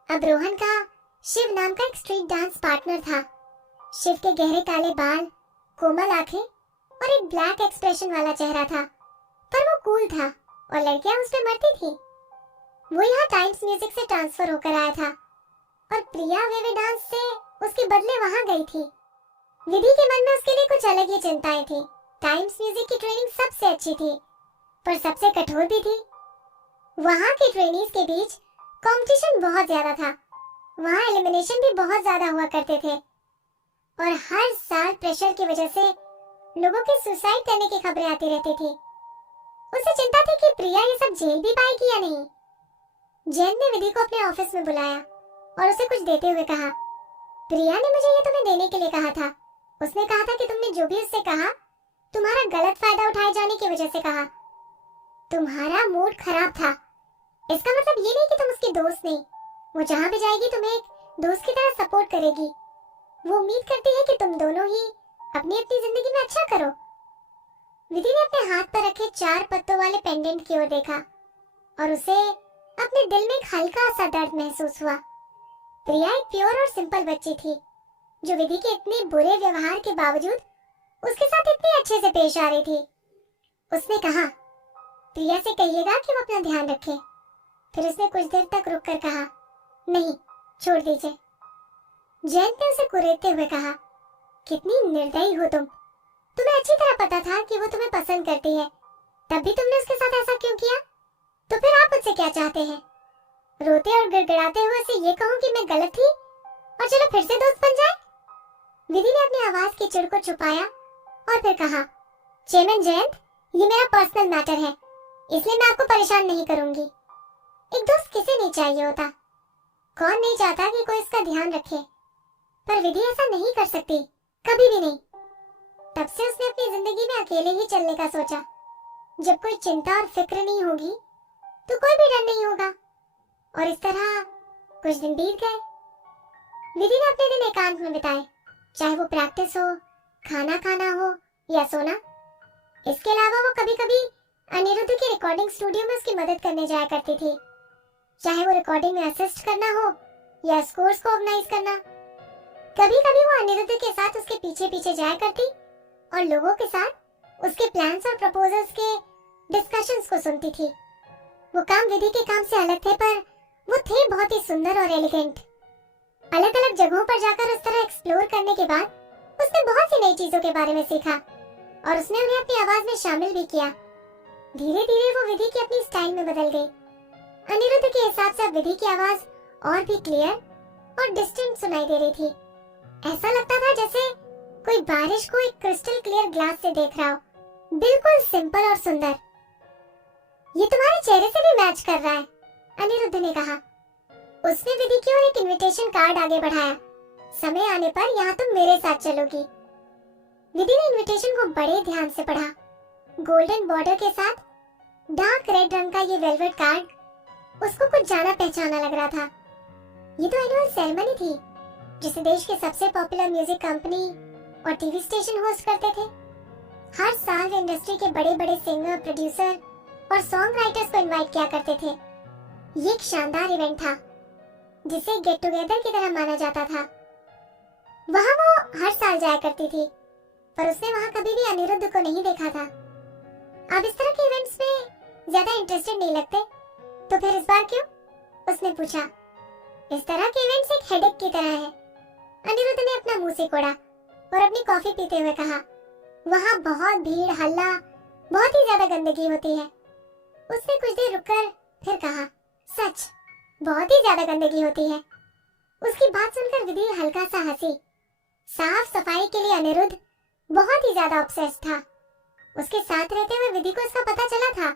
अब रोहन का शिव नाम का एक स्ट्रीट डांस पार्टनर था। शिव के गहरे काले बाल, कोमल आंखें और एक ब्लैक एक्सप्रेशन वाला चेहरा था, पर वो कूल था और लड़कियां उस पे मरती थी। वो यहाँ टाइम्स म्यूजिक से ट्रांसफर होकर आया था और प्रिया वेवे डांस से उसके बदले वहां गई थी। विधि के मन में उसके लिए कुछ अलग ही चिंताएं थी। टाइम्स म्यूजिक की ट्रेनिंग सबसे अच्छी थी, पर सबसे कठोर भी थी। वहां के ट्रेनीज के बीच कंपटीशन बहुत ज्यादा था। वहां एलिमिनेशन भी बहुत ज्यादा हुआ करते थे और हर साल प्रेशर की वजह से लोगों के सुसाइड करने की खबरें आती रहती थी। उसे चिंता थी कि प्रिया ये सब झेल भी पाएगी या नहीं। जैन ने विधि को अपने ऑफिस में बुलाया और उसे कुछ देते हुए कहा, प्रिया ने मुझे ये तुम्हें देने के लिए कहा था। उसने कहा था कि तुमने जो भी उससे कहा, तुम्हारा गलत फायदा उठाए जाने की वजह से कहा। तुम्हारा मूड खराब था। इसका मतलब ये नहीं कि तुम उसकी दोस्त नहीं। वो जहाँ भी जाएगी तुम्हें एक दोस्त की तरह सपोर्ट करेगी। वो उम्मीद करती है कि तुम दोनों ही अपनी अपनी जिंदगी में अच्छा करो। विधि ने अपने हाथ पर रखे 4 पत्तों वाले पेंडेंट की ओर देखा और उसे अपने दिल में एक हल्का सा दर्द महसूस हुआ। प्रिया एक प्योर और सिंपल बच्ची थी जो विधि के इतने बुरे व्यवहार के बावजूद उसके साथ इतने अच्छे से पेश आ रही थी। उसने कहा, प्रिया से कहिएगा कि वो अपना ध्यान रखे। फिर उसने कुछ देर तक रुककर कहा, नहीं, छोड़ दीजिए। जैन ने उसे कुरेदते हुए कहा, कितनी निर्दयी हो तुम। तुम्हें अच्छी तरह पता था कि वो तुम्हें पसंद करती है, तब भी तुमने उसके साथ ऐसा क्यों किया? तो फिर आप मुझसे क्या चाहते हैं? रोते और गिड़गिड़ाते हुए उसे ये कहूं कि मैं गलत थी और चलो फिर से दोस्त बन जाए? विधि ने अपनी आवाज की चिढ़ को छुपाया और फिर कहा, चेयरमैन जयंत, ये मेरा पर्सनल मैटर है, इसलिए मैं आपको परेशान नहीं करूंगी। एक दोस्त किसे नहीं चाहिए होता? कौन नहीं चाहता कि कोई इसका ध्यान रखे? पर विधि ऐसा नहीं कर सकती, कभी भी नहीं। तब से उसने अपनी जिंदगी में अकेले ही चलने का सोचा। जब कोई चिंता और फिक्र नहीं होगी तो कोई भी डर नहीं होगा। और इस तरह कुछ दिन बीत गए। विधि ने अपने दिन एकांत में बिताए, चाहे वो प्रैक्टिस हो, खाना खाना हो या सोना। इसके अलावा वो कभी कभी अनिरुद्ध के रिकॉर्डिंग स्टूडियो में उसकी मदद करने जाया करती थी, चाहे वो रिकॉर्डिंग में असिस्ट करना हो या स्कोर्स को ऑर्गेनाइज करना। कभी कभी वो अनिरुद्ध के साथ उसके पीछे पीछे जाया करती और लोगों के साथ उसके प्लान्स और प्रपोजल्स के डिस्कशंस को सुनती थी। वो काम विधि के काम से अलग थे, पर वो थे बहुत ही सुंदर और एलिगेंट। अलग अलग जगहों पर जाकर उस तरह एक्सप्लोर करने के बाद उसने बहुत सी नई चीजों के बारे में सीखा और उसने उन्हें अपनी आवाज में शामिल भी किया। धीरे धीरे वो विधि की अपनी स्टाइल में बदल गई। अनिरुद्ध के हिसाब से विधि की आवाज और भी क्लियर और डिस्टेंट सुनाई दे रही थी। ऐसा लगता था जैसे कोई बारिश को एक क्रिस्टल क्लियर ग्लास से देख रहा हो, बिल्कुल सिंपल और सुंदर। ये तुम्हारे चेहरे से भी मैच कर रहा है, अनिरुद्ध ने कहा। उसने विधि की ओर एक इनविटेशन कार्ड आगे बढ़ाया। समय आने पर यहाँ तुम मेरे साथ चलोगी। विधि ने इनविटेशन को बड़े ध्यान से पढ़ा। गोल्डन बॉर्डर के साथ डार्क रेड रंग का ये वेलवेट कार्ड उसको कुछ जाना पहचाना लग रहा था। ये तो एनुअल सेरेमनी थी जिसे देश के सबसे पॉपुलर म्यूजिक कंपनी और टीवी स्टेशन होस्ट करते थे। हर साल इंडस्ट्री के बड़े बड़े सिंगर, प्रोड्यूसर और सॉन्ग राइटर्स को इनवाइट किया करते थे। ये एक शानदार इवेंट था जिसे गेट टुगेदर की तरह माना जाता था। वहाँ वो हर साल जाया करती थी, पर उसने वहाँ कभी भी अनिरुद्ध को नहीं देखा था। आप इस तरह के इवेंट्स में ज्यादा इंटरेस्टेड नहीं लगते, तो फिर इस बार क्यों? उसने पूछा। इस तरह के इवेंट्स एक हेडेक की तरह है। अनिरुद्ध ने अपना मुंह सिकोड़ा और अपनी कॉफी पीते हुए कहा, वहाँ बहुत भीड़, हल्ला, बहुत ही ज्यादा गंदगी होती है। उसने कुछ देर रुककर फिर कहा, सच, बहुत ही ज्यादा गंदगी होती है। उसकी बात सुनकर विधि हल्का सा हंसी। साफ सफाई के लिए अनिरुद्ध बहुत ही ज्यादा ऑब्सेस्ड था। उसके साथ रहते हुए विधि को इसका पता चला था।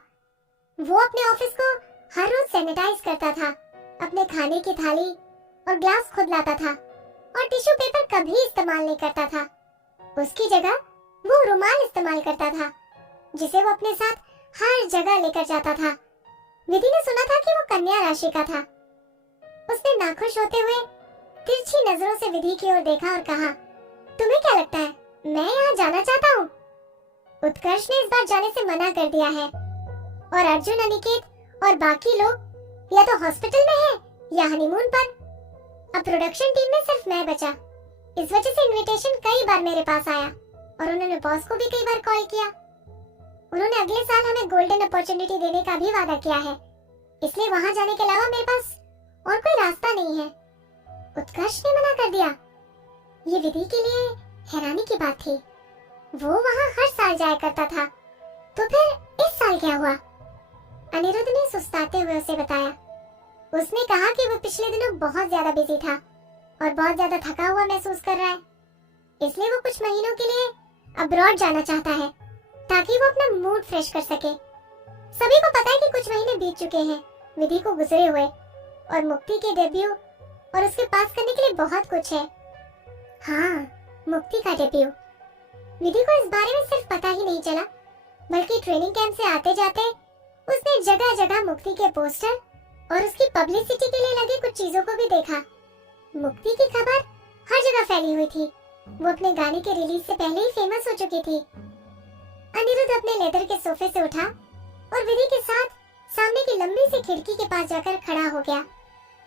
वो अपने ऑफिस को हर रोज सैनिटाइज करता था, अपने खाने की थाली और ग्लास खुद लाता था और टिश्यू पेपर कभी इस्तेमाल नहीं करता था। उसकी जगह वो रुमाल इस्तेमाल करता था जिसे वो अपने साथ हर जगह लेकर जाता था। विधि ने सुना था कि वो कन्या राशि का था। उसने नाखुश होते हुए तिरछी नजरों से विधि की ओर देखा और कहा, तुम्हें क्या लगता है मैं यहाँ जाना चाहता हूँ? उत्कर्ष ने इस बार जाने से मना कर दिया है और अर्जुन, अनिकेत और बाकी लोग या तो हॉस्पिटल में हैं या हनीमून पर। अब प्रोडक्शन टीम में सिर्फ मैं बचा। इस वजह से इनविटेशन कई बार मेरे पास आया और उन्होंने बॉस को भी कई बार कॉल किया। उन्होंने अगले साल हमें गोल्डन अपॉर्चुनिटी देने का भी वादा किया है, इसलिए वहाँ जाने के अलावा मेरे पास और कोई रास्ता नहीं है। उत्कर्ष ने मना कर दिया। ये विधि के लिए हैरानी की बात थी। वो वहाँ हर साल जाया करता था, तो फिर इस साल क्या हुआ? अनिरुद्ध ने सुस्ताते हुए उसे बताया। उसने कहा कि वो पिछले दिनों बहुत ज्यादा बिजी था और बहुत ज्यादा थका हुआ महसूस कर रहा है, इसलिए वो कुछ महीनों के लिए अब्रॉड जाना चाहता है ताकि वो अपना मूड फ्रेश कर सके। सभी को पता है कि कुछ महीने बीत चुके हैं विधि को गुजरे हुए और मुक्ति के डेब्यू और उसके पास करने के लिए बहुत कुछ है। हाँ, मुक्ति का डेब्यू। विधि को इस बारे में सिर्फ पता ही नहीं चला, बल्कि ट्रेनिंग कैंप से आते जाते उसने जगह जगह मुक्ति के पोस्टर और उसकी पब्लिसिटी के लिए लगे कुछ चीजों को भी देखा। मुक्ति की खबर हर जगह फैली हुई थी। वो अपने गाने के रिलीज से पहले ही फेमस हो चुकी थी। अनिरुद्ध अपने लेदर के सोफे से उठा और विधि के साथ सामने की लंबी सी खिड़की के पास जाकर खड़ा हो गया।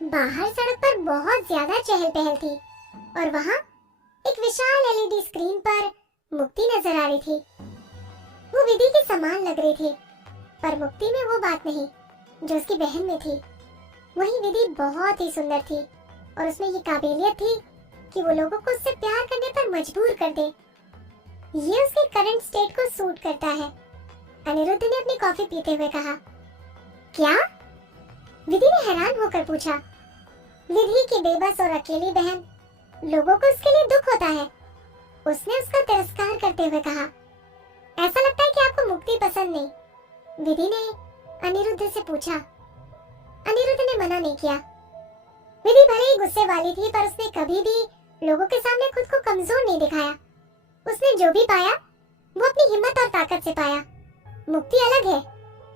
बाहर सड़क पर बहुत ज्यादा चहल पहल थी और वहाँ एक विशाल एलईडी स्क्रीन पर मुक्ति नजर आ रही थी। वो विधि के समान लग रही थी, पर मुक्ति में वो बात नहीं जो उसकी बहन में थी। वही विधि बहुत ही सुंदर थी और उसमें ये काबिलियत थी कि वो लोगों को उससे प्यार करने पर मजबूर कर दे। ये उसके करंट स्टेट को सूट करता है। अनिरुद्ध ने अपनी कॉफी पीते हुए कहा। क्या? विधि ने हैरान होकर पूछा। विधि की बेबस और अकेली बहन, लोगों को उसके लिए दुख होता है। उसने उसका तिरस्कार करते हुए कहा, ऐसा लगता है कि आपको मुक्ति पसंद नहीं। विधि ने अनिरुद्ध से पूछा। अनिरुद्ध ने मना नहीं किया। विधि भले ही गुस्से वाली थी, पर उसने कभी भी लोगों के सामने खुद को कमजोर नहीं दिखाया। उसने जो भी पाया वो अपनी हिम्मत और ताकत से पाया। मुक्ति अलग है।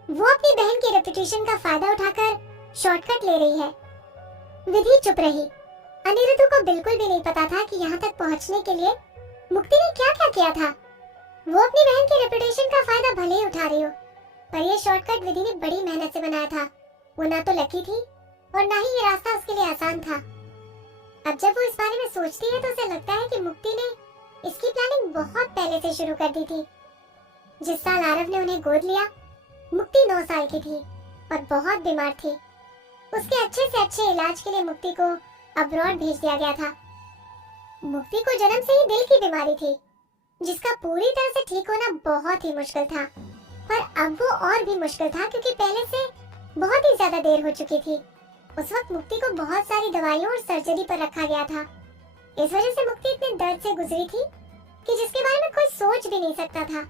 वो अपनी बहन की रेपुटेशन का फायदा उठाकर शॉर्टकट ले रही है। विधि चुप रही। अनिरुद्ध को बिल्कुल भी नहीं पता था कि यहाँ तक पहुँचने के लिए मुक्ति ने क्या क्या किया था। वो अपनी बहन की रेपुटेशन का फायदा भले ही उठा रही हो, पर यह शॉर्टकट विधि ने बड़ी मेहनत से बनाया था। वो ना तो लकी थी और ना ही ये रास्ता उसके लिए आसान था। अब जब वो इस बारे में सोचती है तो उसे लगता है कि मुक्ति ने इसकी प्लानिंग बहुत पहले से शुरू कर दी थी। जिस साल आरव ने उन्हें गोद लिया, मुक्ति 9 साल की थी और बहुत बीमार थी। उसके अच्छे से अच्छे इलाज के लिए मुक्ति को अब्रॉड भेज दिया गया था। मुक्ति को जन्म से ही दिल की बीमारी थी, जिसका पूरी तरह से ठीक होना बहुत ही मुश्किल था। पर अब वो और भी मुश्किल था क्योंकि पहले से बहुत ही ज्यादा देर हो चुकी थी। उस वक्त मुक्ति को बहुत सारी दवाइयों और सर्जरी पर रखा गया था। इस वजह से मुक्ति इतने दर्द से गुजरी थी कि जिसके बारे में कोई सोच भी नहीं सकता था।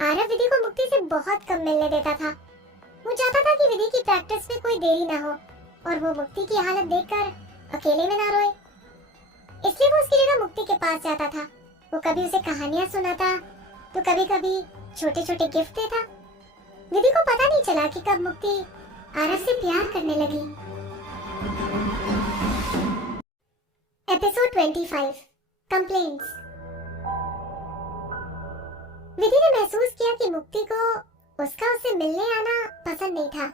आरव विधि को मुक्ति से बहुत कम मिलने देता था। वो चाहता था कि विधि की प्रैक्टिस में कोई देरी ना हो, और वो मुक्ति की हालत देखकर अकेले में ना रोए। इसलिए वो उसकी जगह मुक्ति के पास जाता था। वो कभी उसे कहानियां सुनाता तो कभी कभी छोटे छोटे गिफ्ट देता। विधि को पता नहीं चला कि कब मुक्ति आरव से प्यार करने लगी। Episode 25 complaints. विधि ने महसूस किया कि मुक्ति को उससे मिलने आना पसंद नहीं था।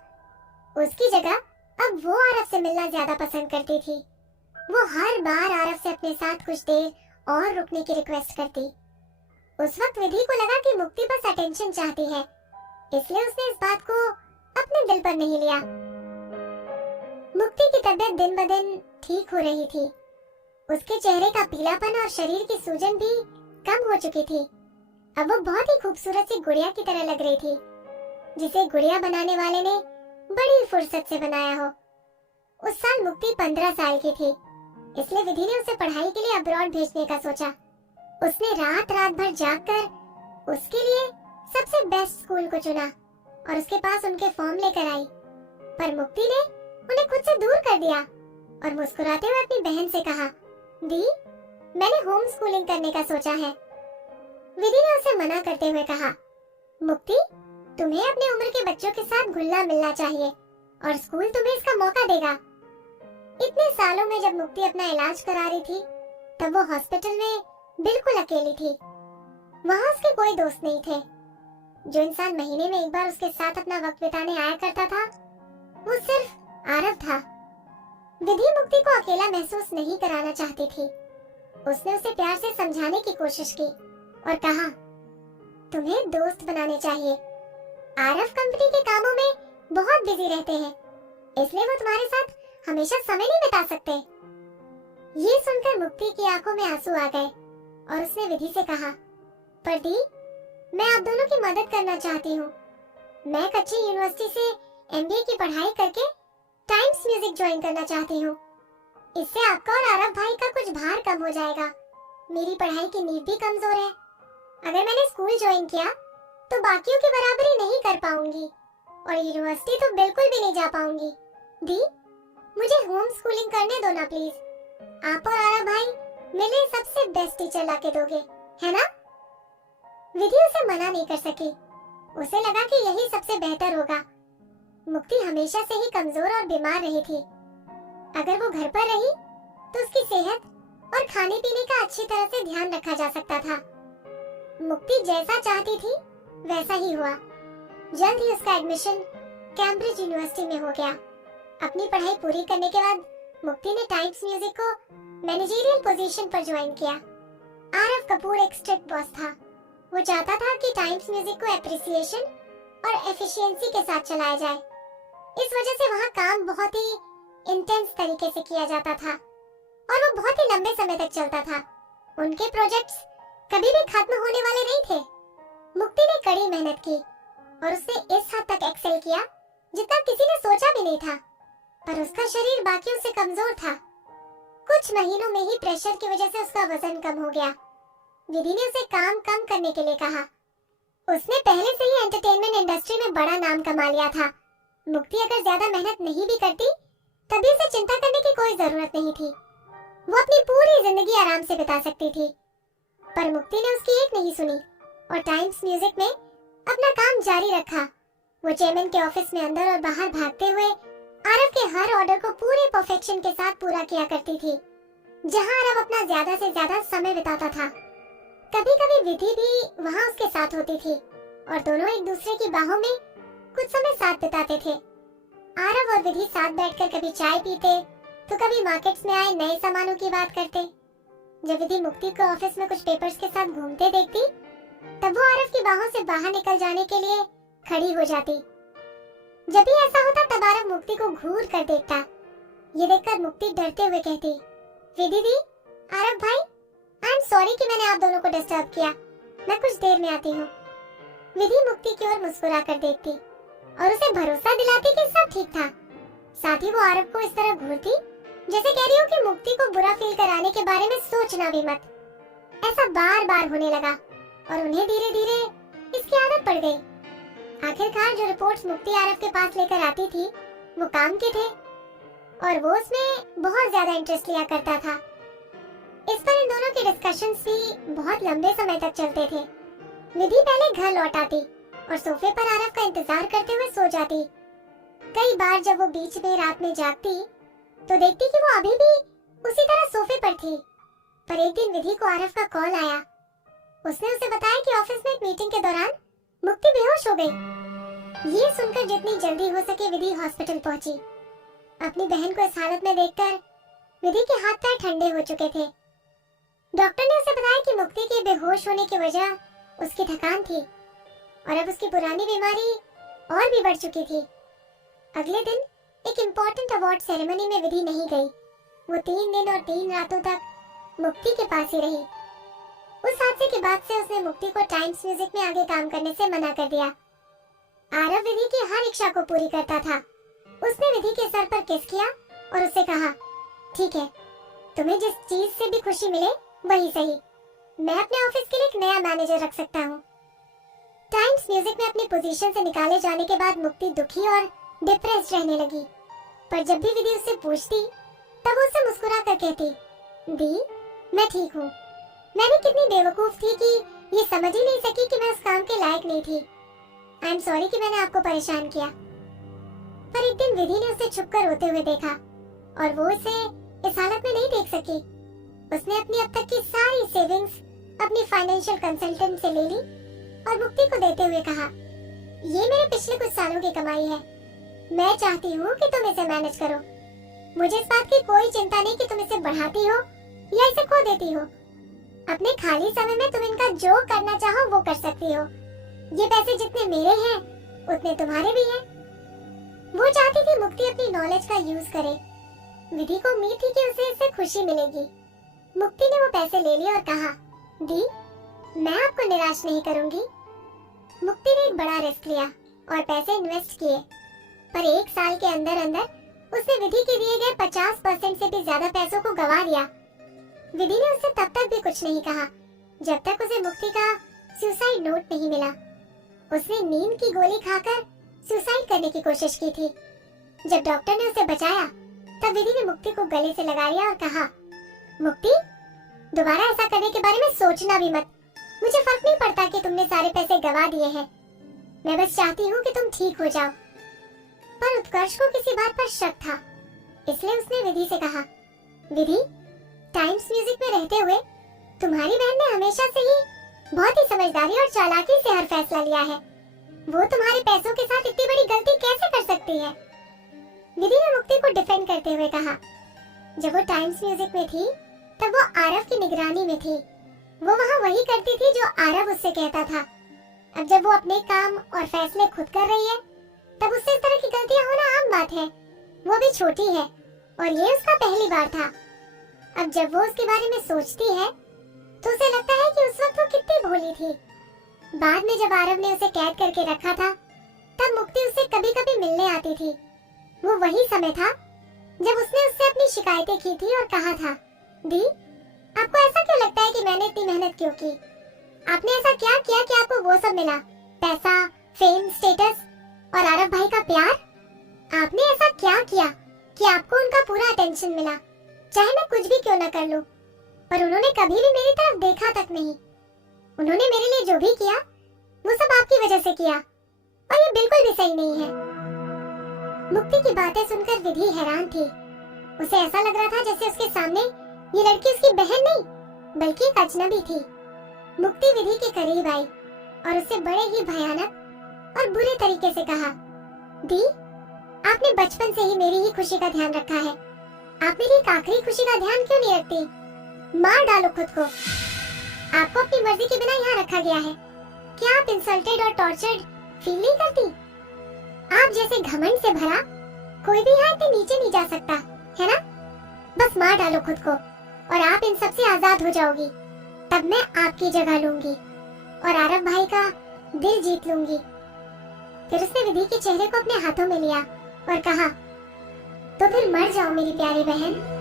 उसकी जगह अब वो आरव से मिलना ज्यादा पसंद करती थी। वो हर बार आरव से अपने साथ कुछ देर और रुकने की रिक्वेस्ट करती। उस वक्त विधि को लगा कि मुक्ति बस अटेंशन चाहती है, इसलिए उसने इस बात को अपने दिल पर नहीं लिया। मुक्ति की तबीयत दिन ब दिन ठीक हो रही थी। उसके चेहरे का पीलापन और शरीर की सूजन भी कम हो चुकी थी। अब वो बहुत ही खूबसूरत सी गुड़िया की तरह लग रही थी, जिसे गुड़िया बनाने वाले ने बड़ी फुर्सत से बनाया हो। उस साल मुक्ति 15 साल की थी, इसलिए विधि ने उसे पढ़ाई के लिए अब्रॉड भेजने का सोचा। उसने रात भर जागकर उसके लिए सबसे बेस्ट स्कूल को चुना और उसके पास उनके फॉर्म लेकर आई। पर मुक्ति ने उन्हें खुद से दूर कर दिया और मुस्कुराते हुए अपनी बहन से कहा, दी, मैंने होम स्कूलिंग करने का सोचा है। विधि ने उसे मना करते हुए कहा, मुक्ति, तुम्हें अपनी उम्र के बच्चों के साथ घुलना मिलना चाहिए और स्कूल तुम्हें इसका मौका देगा। इतने सालों में जब मुक्ति अपना इलाज करा रही थी, तब वो हॉस्पिटल में बिल्कुल अकेली थी। वहाँ उसके कोई दोस्त नहीं थे। जो इंसान महीने में एक बार उसके साथ अपना वक्त बिताने आया करता था, वो सिर्फ आरव था। विधि मुक्ति को अकेला महसूस नहीं कराना चाहती थी। उसने उसे प्यार से समझाने की कोशिश की और कहा, तुम्हें दोस्त बनाने चाहिए। आरव कंपनी के कामों में बहुत बिजी रहते हैं, इसलिए वो तुम्हारे साथ हमेशा समय नहीं बिता सकते। ये सुनकर मुक्ति की आंखों में आंसू आ गए और उसने विधि से कहा, पर दी, मैं आप दोनों की मदद करना चाहती हूँ। मैं एक अच्छी यूनिवर्सिटी से एमबीए की पढ़ाई करके टाइम्स म्यूजिक ज्वाइन करना चाहती हूँ। इससे आपका और आरव भाई का कुछ भार कम हो जाएगा। मेरी पढ़ाई की नींव भी कमजोर है। अगर मैंने स्कूल ज्वाइन किया तो बाकियों की बराबरी नहीं कर पाऊंगी और यूनिवर्सिटी तो बिल्कुल भी नहीं जा पाऊंगी। दी, मुझे होम स्कूलिंग करने दो ना प्लीज। आप और आरव भाई मेरे सबसे बेस्ट टीचर लाके दोगे, है ना? विधि उसे मना नहीं कर सकी। उसे लगा कि यही सबसे बेहतर होगा। मुक्ति हमेशा से ही कमजोर और बीमार रही थी। अगर वो घर पर रही तो उसकी सेहत और खाने पीने का अच्छी तरह से ध्यान रखा जा सकता था। मुक्ति जैसा चाहती थी वैसा ही हुआ। जल्द ही उसका एडमिशन कैम्ब्रिज यूनिवर्सिटी में हो गया। अपनी पढ़ाई पूरी करने के बाद मुक्ति ने टाइम्स म्यूजिक को मैनेजरियल पोजीशन पर ज्वाइन किया। आरव कपूर एक स्ट्रिक्ट बॉस था। वो चाहता था कि टाइम्स म्यूजिक को एप्रिसिएशन और एफिशिएंसी के साथ चलाया जाए। इस वजह से वहाँ काम बहुत ही इंटेंस तरीके से किया जाता था और वो बहुत ही लंबे समय तक चलता था। उनके प्रोजेक्ट्स कभी भी खत्म होने वाले नहीं थे। मुक्ति ने कड़ी मेहनत की और उसने इस हद तक एक्सेल किया जितना किसी ने सोचा भी नहीं था, पर उसका शरीर बाकियों से कमजोर था। कुछ महीनों में ही प्रेशर की वजह से उसका वजन कम हो गया। विधि ने उसे काम कम करने के लिए कहा। उसने पहले से ही एंटरटेनमेंट इंडस्ट्री में बड़ा नाम कमा लिया था। मुक्ति अगर ज्यादा मेहनत नहीं भी करती, तभी उसे चिंता करने की कोई जरूरत नहीं थी। वो अपनी पूरी जिंदगी आराम से बिता सकती थी। पर मुक्ति ने उसकी एक नहीं सुनी और टाइम्स म्यूजिक में अपना काम जारी रखा। वो चेयरमैन के ऑफिस में अंदर और बाहर भागते हुए आरव के हर ऑर्डर को पूरे परफेक्शन के साथ पूरा किया करती थी, जहां आरव अपना ज्यादा से ज्यादा समय बिताता था। कभी कभी विधि भी वहां उसके साथ होती थी और दोनों एक दूसरे की बाहों में कुछ समय साथ बिताते थे। आरव और विधि साथ बैठकर कभी चाय पीते तो कभी मार्केट्स में आए नए सामानों की बात करते। जब विधि मुक्ति को ऑफिस में कुछ पेपर्स के साथ घूमते देखती, तब वो आरव की बाहों से बाहर निकल जाने के लिए खड़ी हो जाती। जब भी ऐसा होता तब आरव मुक्ति को घूर कर देखता। ये देखकर मुक्ति डरते हुए कहती, विधि दी, आरव भाई, आई एम सॉरी कि मैंने आप दोनों को डिस्टर्ब किया। मैं कुछ देर में आती हूँ। विधि मुक्ति की ओर मुस्कुरा कर देखती और उसे भरोसा दिलाती कि सब ठीक था। साथ ही वो आरव को इस तरह घूरती जैसे कह रही हो कि मुक्ति को बुरा फील कराने के बारे में सोचना भी मत। ऐसा बार बार होने लगा और उन्हें धीरे धीरे इसकी आदत पड़ गई। आखिरकार जो रिपोर्ट्स मुक्ति आरव के पास लेकर आती थी वो काम के थे। और वो उसमें बहुत ज्यादा इंटरेस्ट लिया करता था। इस पर इन दोनों के डिस्कशंस भी बहुत लंबे समय तक चलते थे। विधि पहले घर लौट आती और सोफे पर आरव का इंतजार करते हुए सो जाती। कई बार जब वो बीच में रात में जागती तो देखती कि वो अभी भी उसी तरह सोफे पर थी। पर एक दिन विधि को आरव का कॉल आया। उसने उसे बताया कि ऑफिस में एक मीटिंग के दौरान मुक्ति बेहोश हो गई। ये सुनकर जितनी जल्दी हो सके विधि हॉस्पिटल पहुंची। अपनी बहन को इस हालत में देखकर विधि के हाथ पैर ठंडे हो चुके थे। डॉक्टर ने उसे बताया कि मुक्ति के बेहोश होने की वजह उसकी थकान थी और अब उसकी पुरानी बीमारी और भी बढ़ चुकी थी। अगले दिन एक इम्पोर्टेंट अवार्ड सेरेमनी में विधि नहीं गई। वो 3 दिन और 3 रातों तक मुक्ति के पास ही रही। उस हादसे के बाद से उसने मुक्ति को टाइम्स म्यूजिक में आगे काम करने से मना कर दिया। आरव विधि की हर इच्छा को पूरी करता था। उसने विधि के सर पर किस किया और उससे कहा, ठीक है, तुम्हें जिस चीज से भी खुशी मिले वही सही। मैं अपने ऑफिस के लिए एक नया मैनेजर रख सकता हूँ। टाइम्स म्यूजिक में अपनी पोजीशन से निकाले जाने के बाद मुक्ति दुखी और डिप्रेस्ड रहने लगी। पर जब भी विधि उससे पूछती तब वो उससे मुस्कुरा कर कहती, दी, मैं ठीक हूँ। मैं भी कितनी बेवकूफ थी कि ये समझ ही नहीं सकी कि मैं उस काम के लायक नहीं थी। आई एम सॉरी कि मैंने आपको परेशान किया। पर एक दिन विधि ने उसे छुपकर रोते हुए देखा और वो उसे इस हालत में नहीं देख सकी। उसने अपनी अब तक की सारी सेविंग्स अपनी फाइनेंशियल कंसल्टेंट से ले ली और मुक्ति को देते हुए कहा, ये मेरे पिछले कुछ सालों की कमाई है। मैं चाहती हूँ कि तुम इसे मैनेज करो। मुझे इस बात की कोई चिंता नहीं कि तुम इसे बढ़ाती हो या इसे खो देती हो। अपने खाली समय में तुम इनका जो करना चाहो वो कर सकती हो। ये पैसे जितने मेरे हैं उतने तुम्हारे भी हैं। वो चाहती थी मुक्ति अपनी नॉलेज का यूज करे। विधि को उम्मीद थी कि उसे इससे खुशी मिलेगी। मुक्ति ने वो पैसे ले लिए और कहा, दी, मैं आपको निराश नहीं करूंगी। मुक्ति ने एक बड़ा रिस्क लिया और पैसे इन्वेस्ट किए। पर 1 साल के अंदर अंदर उसने विधि के दिए गए 50% से भी ज्यादा पैसों को गंवा दिया। विधि ने उससे तब तक भी कुछ नहीं कहा जब तक उसे मुक्ति का सुसाइड नोट नहीं मिला। उसने नींद की गोली खाकर सुसाइड करने की कोशिश की थी। जब डॉक्टर ने उसे बचाया तब विधि ने मुक्ति को गले से लगा लिया और कहा, मुक्ति, दोबारा ऐसा करने के बारे में सोचना भी मत। मुझे फर्क नहीं पड़ता कि तुमने सारे पैसे गंवा दिए हैं। मैं बस चाहती हूँ कि तुम ठीक हो जाओ। पर उत्कर्ष को किसी बात पर शक था, इसलिए उसने विधि से कहा, विधि, टाइम्स म्यूजिक में रहते हुए तुम्हारी बहन ने हमेशा से ही बहुत ही समझदारी और चालाकी से हर फैसला लिया है। वो तुम्हारे पैसों के साथ इतनी बड़ी गलती कैसे कर सकती है? विधि ने मुक्ति को डिफेंड करते हुए कहा, जब वो टाइम्स म्यूजिक में थी तब वो आरव की निगरानी में थी। वो वहाँ वही करती थी जो आरव उससे कहता था। अब जब वो अपने काम और फैसले खुद कर रही है तब उससे इस तरह की गलतियां होना आम बात है। वो भी छोटी है और ये उसका पहली बार था। अब जब वो उसके बारे में सोचती है तो उसे लगता है कि उस वक्त वो कितनी भोली थी। बाद में जब आरव ने उसे कैद करके रखा था तब मुक्ति उससे कभी कभी मिलने आती थी। वो वही समय था जब उसने उससे अपनी शिकायतें की थी और कहा था, दी, आपको ऐसा क्यों लगता है कि मैंने इतनी मेहनत क्यों की? आपने ऐसा क्या किया कि आपको वो सब मिला? पैसा, फेम, स्टेटस और आरव भाई का प्यार? आपने ऐसा क्या किया कि आपको उनका पूरा अटेंशन मिला, चाहे मैं कुछ भी क्यों न कर लूं? पर उन्होंने कभी भी मेरी तरफ देखा तक नहीं। उन्होंने मेरे लिए जो भी किया वो सब आपकी वजह से किया और ये बिल्कुल भी सही नहीं है। मुक्ति की बातें सुनकर विधि हैरान थी। उसे ऐसा लग रहा था जैसे उसके सामने ये लड़की उसकी बहन नहीं बल्कि एक अजनबी थी। मुक्ति विधि के करीब आई और उससे बड़े ही भयानक और बुरे तरीके से कहा, दी, आपने बचपन से ही मेरी ही खुशी का ध्यान रखा है। आप मेरी एक आखिरी खुशी का ध्यान क्यों नहीं रखती? मार डालो खुद को। आपको अपनी मर्जी के बिना यहाँ रखा गया है। क्या आप इंसल्टेड और टॉर्चर्ड फील नहीं करती? आप जैसे घमंड से भरा कोई भी यहाँ इतने नीचे नहीं जा सकता, है ना? बस मार डालो खुद को और आप इन सब से आजाद हो जाओगी। तब मैं आपकी जगह लूंगी और आरव भाई का दिल जीत लूंगी। फिर उसने विधि के चेहरे को अपने हाथों में लिया और कहा, तो फिर मर जाओ मेरी प्यारी बहन।